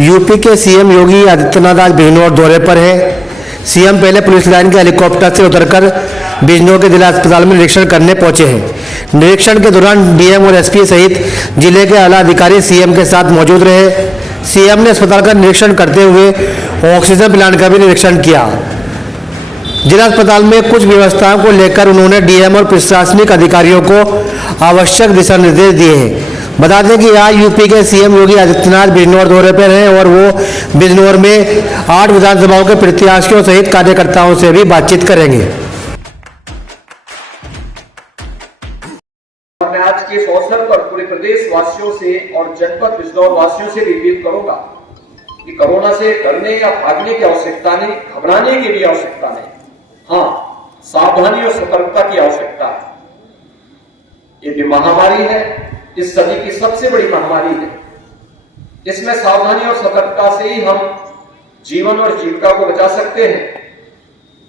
UP के CM Yogi Adityanath आज बिजनौर दौरे पर हैं। सीएम पहले पुलिस लाइन के हेलीकॉप्टर से उतरकर बिजनौर के जिला अस्पताल में निरीक्षण करने पहुंचे हैं। निरीक्षण के दौरान डीएम और एसपी सहित जिले के आला अधिकारी सीएम के साथ मौजूद रहे। सीएम ने अस्पताल का निरीक्षण करते हुए ऑक्सीजन प्लांट का भी निरीक्षण किया। जिला अस्पताल में कुछ व्यवस्थाओं को लेकर उन्होंने डीएम और प्रशासनिक अधिकारियों को आवश्यक दिशा निर्देश दिए हैं। बता दें कि आज यूपी के सीएम योगी आदित्यनाथ बिजनौर दौरे पर हैं और वो बिजनौर में 8 विधानसभाओं के प्रत्याशियों सहित कार्यकर्ताओं से भी बातचीत करेंगे। मैं आज के इस अवसर पर पूरे प्रदेश वासियों से और जनपद बिजनौर वासियों से भी अपील करूंगा कि कोरोना से डरने या भागने की आवश्यकता नहीं, घबराने की भी आवश्यकता नहीं। हाँ, सावधानी और सतर्कता की आवश्यकता है। ये भी महामारी है, इस सदी की सबसे बड़ी महामारी है। इसमें सावधानी और सतर्कता से ही हम जीवन और जीविका को बचा सकते हैं।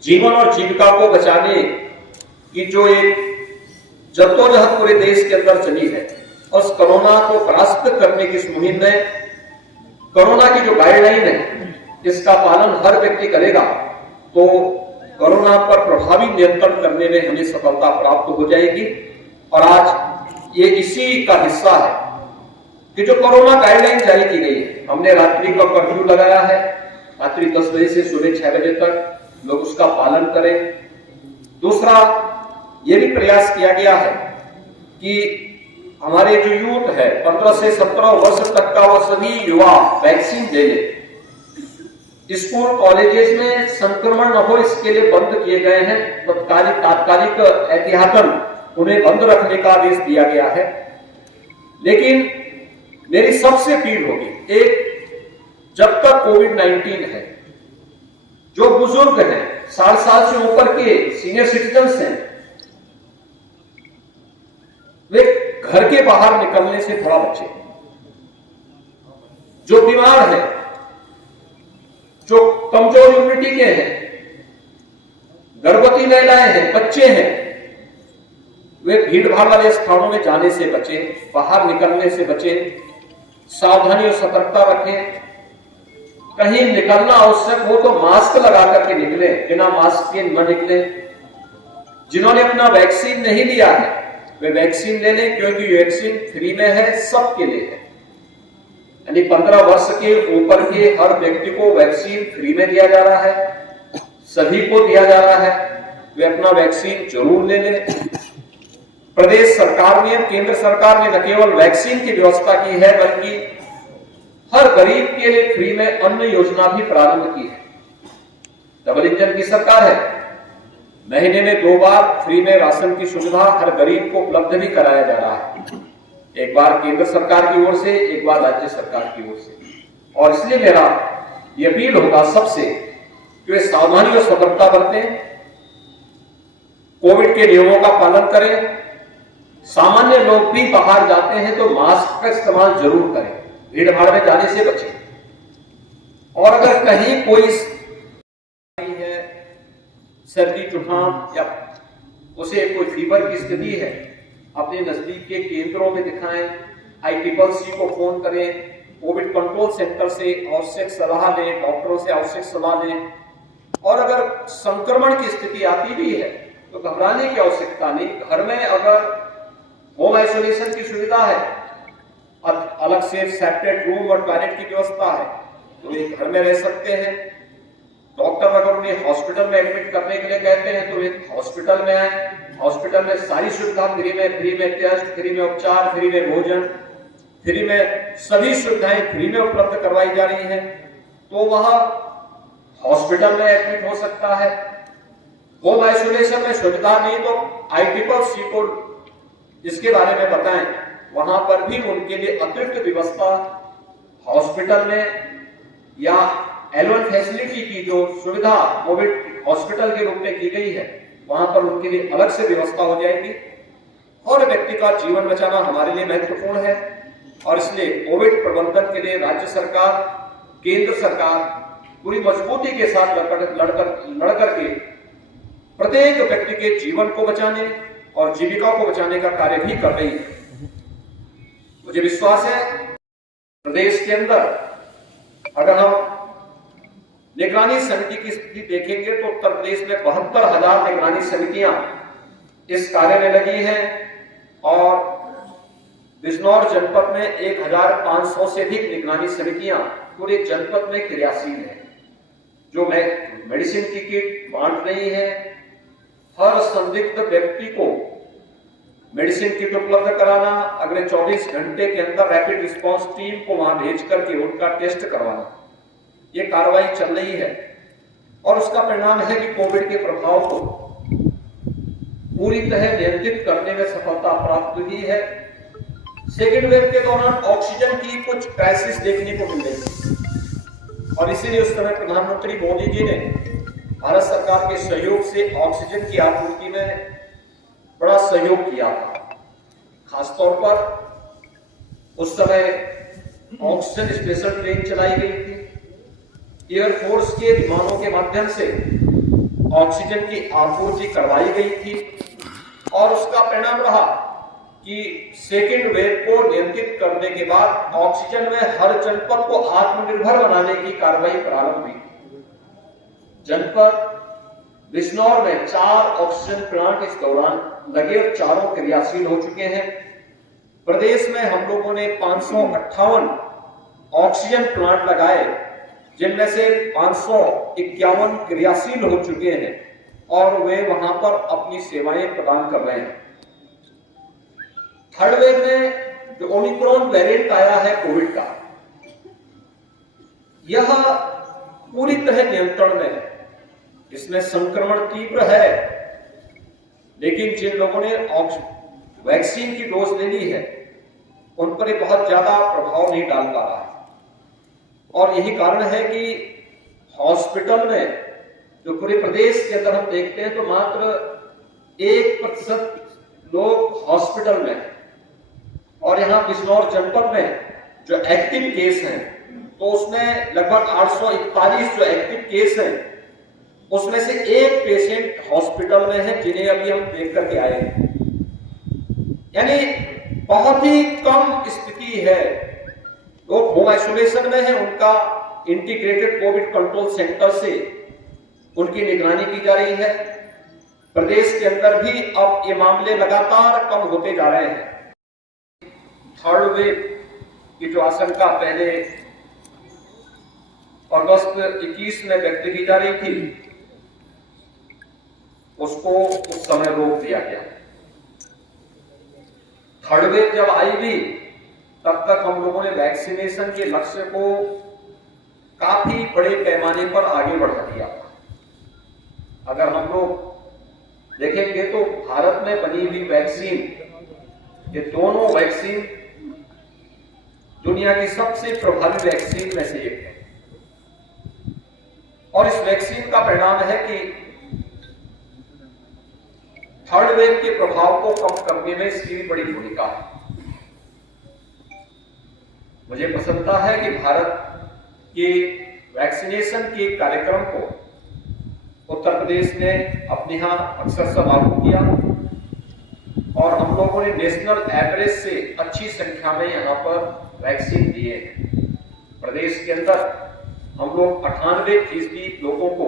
जीवन और जीविका को बचाने की जो एक जद्दोजहद पूरे देश के अंदर चली है और उस कोरोना को परास्त करने की इस मुहिम में कोरोना की जो गाइडलाइन है इसका पालन हर व्यक्ति करेगा तो कोरोना पर प्रभावी नियंत्रण करने में हमें सफलता प्राप्त हो जाएगी। और आज ये इसी का हिस्सा है कि जो कोरोना गाइडलाइन जारी की गई है, हमने रात्रि का कर्फ्यू लगाया है। रात्रि 10 बजे से सुबह 6 बजे तक लोग उसका पालन करें। दूसरा, ये भी प्रयास किया गया है कि हमारे जो यूथ है 15 से 17 वर्ष तक का वो सभी युवा वैक्सीन ले ले। स्कूल कॉलेजेस में संक्रमण न हो इसके लिए बंद किए गए हैं। तात्कालिक एहतियातन उन्हें बंद रखने का आदेश दिया गया है। लेकिन मेरी सबसे अपील होगी, एक, जब तक कोविड-19 है, जो बुजुर्ग हैं, 60 साल से ऊपर के सीनियर सिटीजन्स हैं, वे घर के बाहर निकलने से थोड़ा बचे। जो बीमार हैं, जो कमजोर इम्यूनिटी के हैं, गर्भवती महिलाएं हैं, बच्चे हैं, वे भीड़ भाड़ वाले स्थानों में जाने से बचें, बाहर निकलने से बचें, सावधानी और सतर्कता रखें। कहीं निकलना आवश्यक हो तो मास्क लगा करके निकलें, बिना मास्क के न निकलें। जिन्होंने अपना वैक्सीन नहीं लिया है वे वैक्सीन ले लें, क्योंकि वैक्सीन फ्री में है, सबके लिए है। यानी 15 वर्ष के ऊपर के हर व्यक्ति को वैक्सीन फ्री में दिया जा रहा है, सभी को दिया जा रहा है। वे अपना वैक्सीन जरूर ले लें। प्रदेश सरकार ने, केंद्र सरकार ने न केवल वैक्सीन की व्यवस्था की है बल्कि हर गरीब के लिए फ्री में अन्न योजना भी प्रारंभ की है। डबल इंजन की सरकार है, महीने में 2 बार फ्री में राशन की सुविधा हर गरीब को उपलब्ध भी कराया जा रहा है। एक बार केंद्र सरकार की ओर से, एक बार राज्य सरकार की ओर से। और इसलिए मेरा यह अपील होगा सबसे कि वे सावधानी और सतर्कता बरतें, कोविड के नियमों का पालन करें। सामान्य लोग भी बाहर जाते हैं तो मास्क का इस्तेमाल जरूर करें, भीड़ भाड़ में जाने से बचें। और अगर कहीं कोई है, सर्दी जुकाम या उसे कोई फीवर की स्थिति है, अपने नजदीक के केंद्रों में दिखाएं, ICCC को फोन करें, कोविड कंट्रोल सेंटर से आवश्यक सलाह लें, डॉक्टरों से आवश्यक सलाह लें। और अगर संक्रमण की स्थिति आती भी है तो घबराने की आवश्यकता नहीं। घर में अगर होम आइसोलेशन की सुविधा है, अलग से सेपरेट रूम और टॉयलेट की व्यवस्था है, तो वे घर में रह सकते हैं। डॉक्टर अगर उन्हें हॉस्पिटल में एडमिट करने के लिए कहते हैं तो वे हॉस्पिटल में आए। हॉस्पिटल में सारी सुविधा फ्री में टेस्ट, फ्री में उपचार, फ्री में भोजन, फ्री में सभी सुविधाएं फ्री में उपलब्ध करवाई जा रही हैं। तो वह हॉस्पिटल में एडमिट हो सकता है। होम आइसोलेशन में सुविधा नहीं तो ICCC को इसके बारे में बताएं, वहां पर भी उनके लिए अतिरिक्त व्यवस्था हॉस्पिटल में या L1 फैसिलिटी की जो सुविधा कोविड हॉस्पिटल के रूप में की गई है, वहां पर उनके लिए अलग से व्यवस्था हो जाएगी। और व्यक्ति का जीवन बचाना हमारे लिए महत्वपूर्ण है और इसलिए कोविड प्रबंधन के लिए राज्य सरकार, केंद्र सरकार पूरी मजबूती के साथ लड़ करके प्रत्येक व्यक्ति के जीवन को बचाने और जीविका को बचाने का कार्य भी कर रही है। मुझे विश्वास है प्रदेश के अंदर अगर हम निगरानी समिति की स्थिति देखेंगे तो उत्तर प्रदेश में 72,000 निगरानी समितियां इस कार्य में लगी हैं और बिजनौर जनपद में 1,500 से अधिक निगरानी समितियां पूरे जनपद में क्रियाशील हैं, जो मेडिसिन की किट बांट रही है। हर संदिग्ध व्यक्ति को मेडिसिन किट उपलब्ध कराना, अगले 24 घंटे के अंदर रैपिड रिस्पांस टीम को वहां भेज करके उनका टेस्ट करवाना, ये कार्रवाई चल रही है और उसका परिणाम है कि कोविड के प्रभाव को पूरी तरह नियंत्रित करने में सफलता प्राप्त हुई है। सेकेंड वेव के दौरान ऑक्सीजन की कुछ क्राइसिस देखने को मिल रही थी और इसीलिए उस समय प्रधानमंत्री मोदी जी ने भारत सरकार के सहयोग से ऑक्सीजन की आपूर्ति में बड़ा सहयोग किया था। खासतौर पर उस समय ऑक्सीजन स्पेशल ट्रेन चलाई गई थी, एयरफोर्स के विमानों के माध्यम से ऑक्सीजन की आपूर्ति करवाई गई थी और उसका परिणाम रहा कि सेकेंड वेव को नियंत्रित करने के बाद ऑक्सीजन में हर जनपद को आत्मनिर्भर बनाने की कार्रवाई प्रारंभ हुई। जनपद बिजनौर में 4 ऑक्सीजन प्लांट इस दौरान लगे और चारों क्रियाशील हो चुके हैं। प्रदेश में हम लोगों ने 558 ऑक्सीजन प्लांट लगाए, जिनमें से 551 क्रियाशील हो चुके हैं और वे वहां पर अपनी सेवाएं प्रदान कर रहे हैं। थर्ड वेव में जो ओमिक्रॉन वेरिएंट आया है कोविड का, यह पूरी तरह नियंत्रण में है। इसमें संक्रमण तीव्र है, लेकिन जिन लोगों ने वैक्सीन की डोज ले ली है उन पर बहुत ज्यादा प्रभाव नहीं डाल पा रहा है और यही कारण है कि हॉस्पिटल में जो पूरे प्रदेश के अंदर हम देखते हैं तो मात्र 1% लोग हॉस्पिटल में हैं और यहां बिजनौर जनपद में जो एक्टिव केस हैं तो उसमें लगभग 841 जो एक्टिव केस हैं उसमें से एक पेशेंट हॉस्पिटल में है, जिन्हें अभी हम देख करके आए हैं। यानी बहुत ही कम स्थिति है, लोग होम आइसोलेशन में है, उनका इंटीग्रेटेड कोविड कंट्रोल सेंटर से उनकी निगरानी की जा रही है। प्रदेश के अंदर भी अब ये मामले लगातार कम होते जा रहे हैं। थर्ड वेव की जो आशंका पहले अगस्त 21 में व्यक्त की जा रही थी, उसको उस समय रोक दिया गया। थर्ड वेव जब आई भी तब तक हम लोगों ने वैक्सीनेशन के लक्ष्य को काफी बड़े पैमाने पर आगे बढ़ा दिया। अगर हम लोग देखेंगे तो भारत में बनी हुई वैक्सीन, ये दोनों वैक्सीन दुनिया की सबसे प्रभावी वैक्सीन में से एक है और इस वैक्सीन का परिणाम है कि थर्ड वेव के प्रभाव को कम करने में इसकी भी बड़ी भूमिका है। मुझे प्रसन्नता है कि भारत के वैक्सीनेशन के कार्यक्रम को उत्तर प्रदेश ने अपने यहां अक्सर से लागू किया और हम लोगों ने नेशनल एवरेज से अच्छी संख्या में यहां पर वैक्सीन दिए हैं। प्रदेश के अंदर हम लोग 98% लोगों को,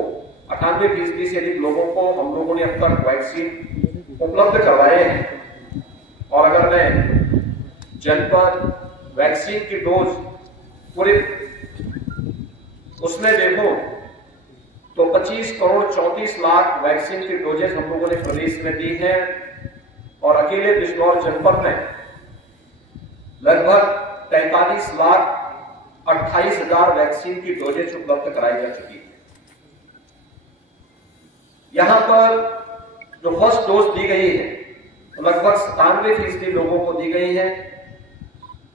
98% से अधिक लोगों को हम लोगों ने अब तक वैक्सीन उपलब्ध करवाए हैं और अगर मैं जनपद वैक्सीन की डोज पूरे उसमें देखूं तो 25 करोड़ 34 लाख वैक्सीन की डोजेस हम लोगों ने प्रदेश में दी हैं और अकेले बिजनौर जनपद में लगभग 43 लाख 28 हजार वैक्सीन की डोजेस उपलब्ध कराई जा चुकी है। यहां पर जो फर्स्ट डोज दी गई है तो लगभग 97% लोगों को दी गई है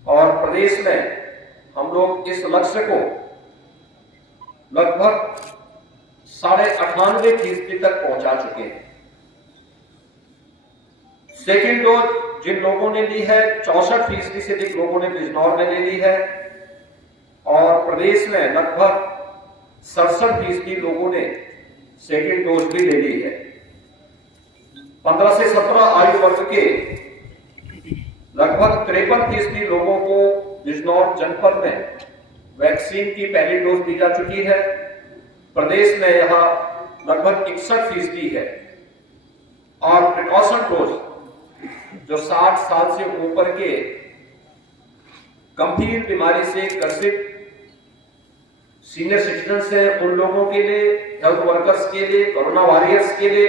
और प्रदेश में हम लोग इस लक्ष्य को लगभग 98.5% तक पहुंचा चुके हैं। सेकेंड डोज जिन लोगों ने ली है 64% से अधिक लोगों ने बिजनौर में ले ली है और प्रदेश में लगभग 67% लोगों ने सेकेंड डोज भी ले ली है। 15 से 17 आयु वर्ग के लगभग 53% लोगों को बिजनौर जनपद में वैक्सीन की पहली डोज दी जा चुकी है। प्रदेश में यह लगभग 61% है और प्रिकॉशन डोज जो 60 साल से ऊपर के गंभीर बीमारी से ग्रसित सीनियर सिटीजन है, उन लोगों के लिए, हेल्थ वर्कर्स के लिए, कोरोना वॉरियर्स के लिए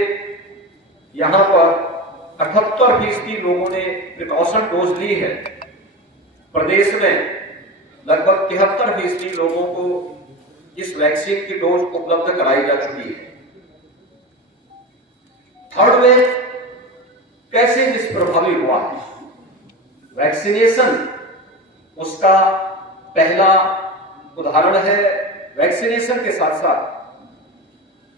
यहां पर 78% लोगों ने प्रिकॉशन डोज ली है। प्रदेश में लगभग 73% लोगों को इस वैक्सीन की डोज उपलब्ध कराई जा चुकी है। थर्ड वेव कैसे निष्प्रभावी हुआ? वैक्सीनेशन उसका पहला उदाहरण है। वैक्सीनेशन के साथ साथ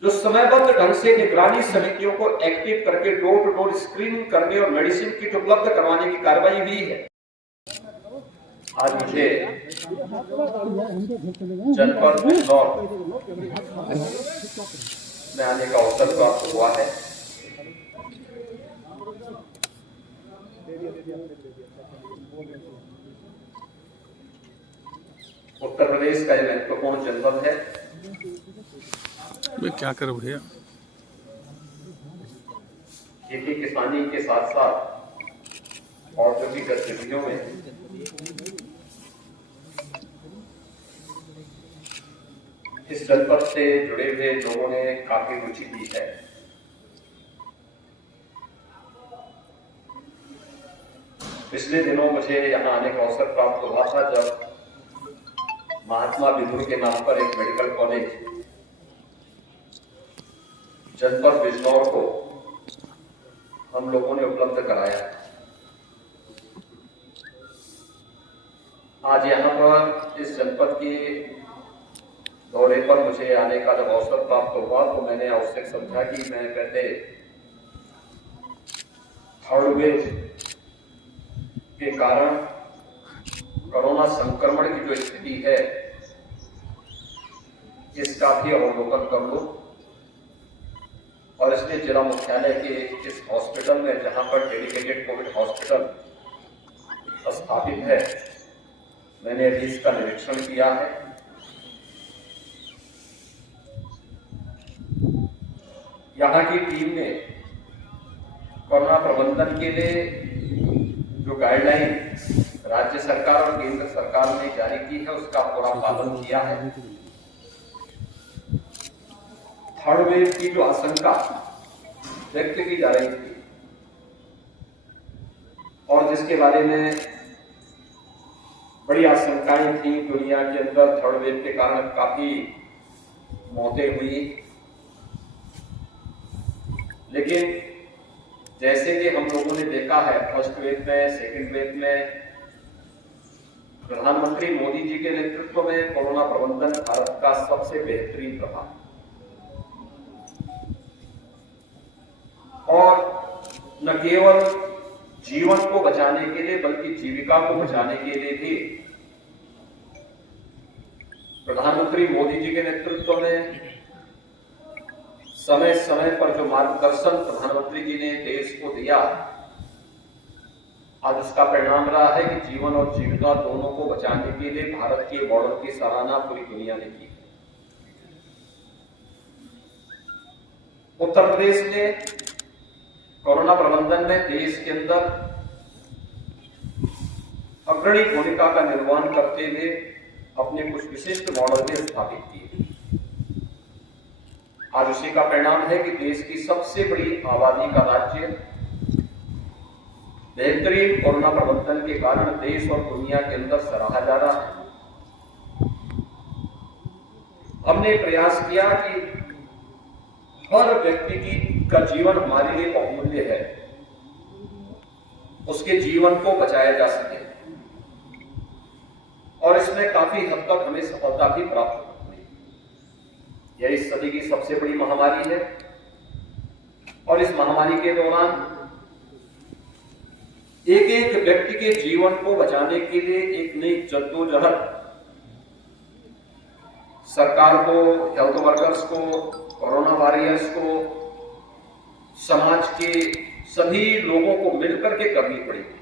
जो समयबद्ध ढंग से निगरानी समितियों को एक्टिव करके डोर टू डोर स्क्रीनिंग करने और मेडिसिन किट उपलब्ध करवाने की कार्रवाई हुई है। आज मुझे जनपद बिजनौर में आने का अवसर प्राप्त हुआ है। उत्तर प्रदेश का यह महत्वपूर्ण जनपद है। क्या करो भैया, खेती किसानी के साथ साथ औद्योगिक गतिविधियों में इस जनपद से जुड़े हुए लोगों ने काफी रुचि दी है। पिछले दिनों मुझे यहाँ आने का अवसर प्राप्त हुआ था जब महात्मा विदुर के नाम पर एक मेडिकल कॉलेज जनपद बिजनौर को हम लोगों ने उपलब्ध कराया। आज यहाँ पर इस जनपद के दौरे पर मुझे आने का जब अवसर प्राप्त हुआ तो मैंने आवश्यक समझा कि मैं पहले थर्ड वेव के कारण कोरोना संक्रमण की जो स्थिति है इसका भी अवलोकन कर लूं और इसलिए जिला मुख्यालय के इस हॉस्पिटल में जहां पर डेडिकेटेड कोविड हॉस्पिटल स्थापित है, मैंने अभी इसका निरीक्षण किया है। यहाँ की टीम ने कोरोना प्रबंधन के लिए जो गाइडलाइन राज्य सरकार और केंद्र सरकार ने जारी की है उसका पूरा पालन किया है। थर्ड वेव की जो आशंका व्यक्त की जा रही थी और जिसके बारे में बड़ी आशंकाएं थी, दुनिया के अंदर थर्ड वेव के कारण काफी मौतें हुई, लेकिन जैसे कि हम लोगों ने देखा है फर्स्ट वेव में, सेकंड वेव में प्रधानमंत्री मोदी जी के नेतृत्व में कोरोना प्रबंधन भारत का सबसे बेहतरीन रहा और न केवल जीवन को बचाने के लिए बल्कि जीविका को बचाने के लिए भी प्रधानमंत्री मोदी जी के नेतृत्व में समय समय पर जो मार्गदर्शन प्रधानमंत्री जी ने देश को दिया, आज उसका परिणाम रहा है कि जीवन और जीविका दोनों को बचाने के लिए भारत के मॉडल की सराहना पूरी दुनिया ने की। उत्तर प्रदेश ने कोरोना प्रबंधन में देश के अंदर अग्रणी भूमिका का निर्वहन करते हुए अपने कुछ विशिष्ट मॉडल भी स्थापित किए। आज उसी का परिणाम है कि देश की सबसे बड़ी आबादी का राज्य बेहतरीन कोरोना प्रबंधन के कारण देश और दुनिया के अंदर सराहा जा रहा है। हमने प्रयास किया कि हर व्यक्ति का जीवन हमारे लिए बहुमूल्य है, उसके जीवन को बचाया जा सके और इसमें काफी हद तक हमें सफलता भी प्राप्त हुई। यह इस सदी की सबसे बड़ी महामारी है और इस महामारी के दौरान एक एक व्यक्ति के जीवन को बचाने के लिए एक नई जद्दोजहद सरकार को, हेल्थ वर्कर्स को, कोरोना वॉरियर्स को, समाज के सभी लोगों को मिलकर के करनी पड़ेगी।